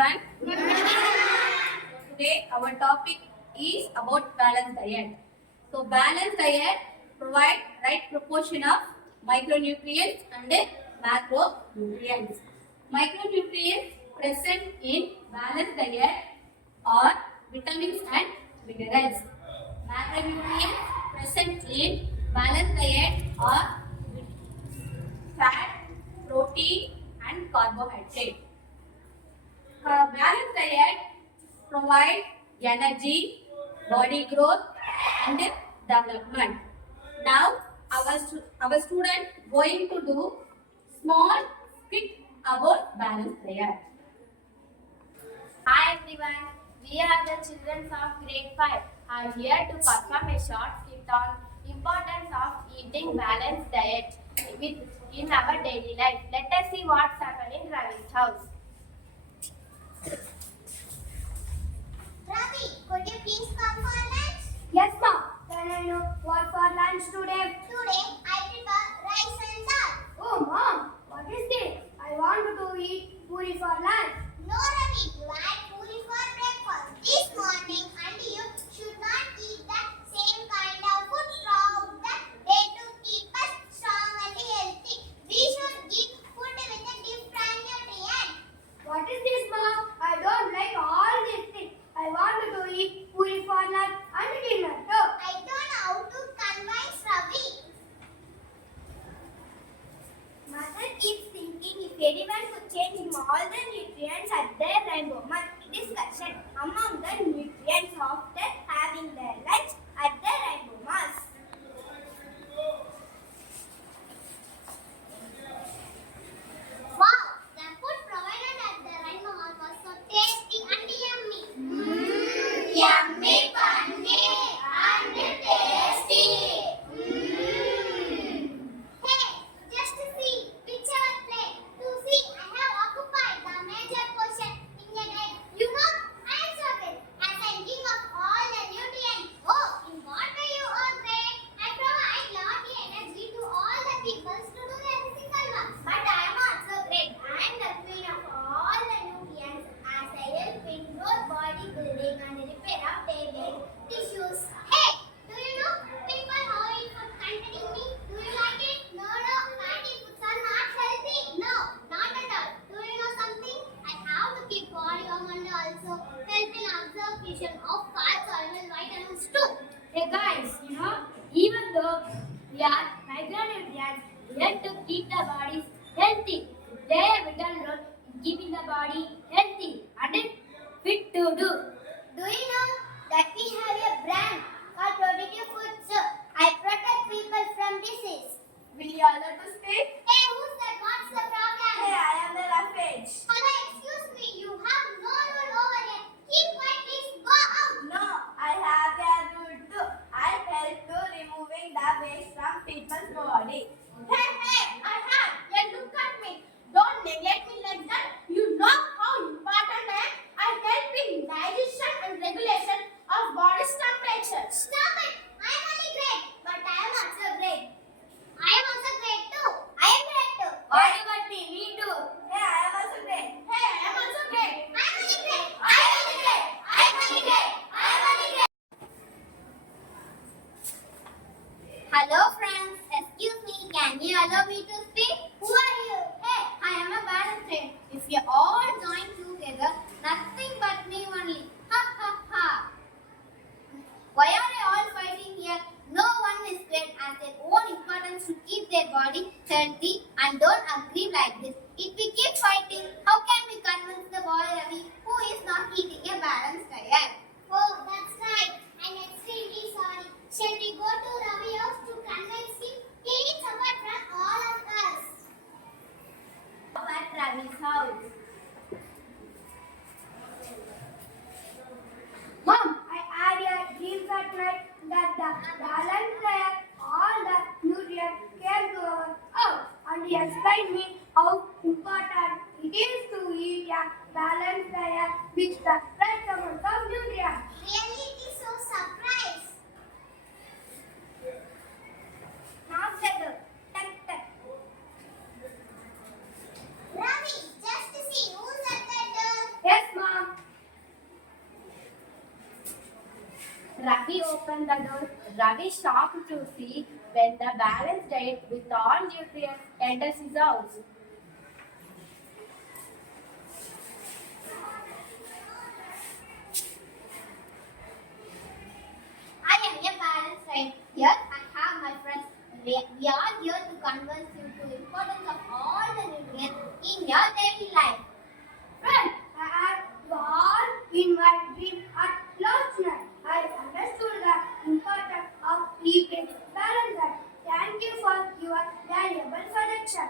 everyone. So today our topic is about balanced diet. So balanced diet provide right proportion of micronutrients and macronutrients. Micronutrients present in balanced diet are vitamins and minerals. Macronutrients present in balanced diet are fat, protein and carbohydrate. Balanced diet provide energy, body growth and development. Now our student going to do small skit about balanced diet. Hi everyone, we are the children of grade 5 are here to perform a short skit on importance of eating balanced diet in our daily life. Let us see what's happening in Ravi's house. Ravi, could you please come for lunch? Yes ma'am, can I know what for lunch today? Today I prepare rice and dal. Oh mom, what is this? I want to eat puri for lunch. No Ravi, you had puri for breakfast this morning and you should not eat the same kind of food throughout the day to keep us strong and healthy. We should eat food with a different nutrient. What is this mom? I don't like all these things. I want to eat puri for lunch and dinner too. I don't know how to convince Ravi. Mother keeps thinking if anyone could change all the nutrients at their rainbow month. Discussion among the nutrients after having their lunch at the rainbow mass. Wow, the food provided at the Rainbow Hall was so tasty and yummy. Yummy, funny, and tasty. Hey, just see, whichever plate. To see, I have occupied the major portion in your day. You know, I am so great as I think of all the nutrients. Oh, in what way you are great? I provide lovely energy to all the people to do their physical work. But I am also great. I am the queen of all the nutrients as I help in growth, bodybuilding and repair of dead tissues. Hey, do you know people how eat food containing me? Do you like it? No, fatty foods are not healthy. No, not at all. Do you know something? I have to keep body warm and also help in absorption of fats, oil, and vitamins too. Hey guys, even though we are micronutrients, we have to keep the bodies healthy. They have a vital role in keeping the body healthy and fit to do. Do you know that we have a brand called Protective Foods? I protect people from disease. Will you allow to speak? Hey, who's that? What's the problem? I am the Rampage. Hello, excuse me. You have no rule over here. Keep quiet, please. Go out. No, I have a rule too. I help to removing the waste from people's body. Hey, I have. Yeah, look at me. Don't neglect me like that. You know how important I am. I help in digestion and regulation of body's temperature. Stop it. I am only great, but I am also great. I am also great too. I am great too. What about me? Me too. Hey, I am also great. Hey, I am also great. I am only great. I am only great. I am only great. I am only great. Hello friends, excuse me, can you allow me to speak? Who are you? Hey, I am a balanced friend. If you all join together, nothing but me only. Ha ha ha. Why are you all fighting here? No one is great as their own importance to keep their body healthy and don't agree like this. If we keep fighting, how can we convince the boy Ravi who is not eating a balanced diet? Oh, that's right. I'm extremely sorry. Shall we go to Ravi house to convince him? He needs support from all of us. At Ravi's house. Mom, I had a dream at night that the balanced diet, all the nutrients came to our house, and he explained me how important it is to eat a balanced diet with the right amount of nutrients. Really, it is so surprised. Not better. Tuck. Ravi, just see who's at that door. Yes, Ravi opened the door. Ravi stopped to see when the balanced diet with all nutrients enters his house. I am a balanced diet. Here I have my friends. We are here to convince you to the importance of all the nutrients in your daily life. Friend, I had gone in my dream at last night. I understood the importance of keeping balance. Thank you for your valuable suggestion.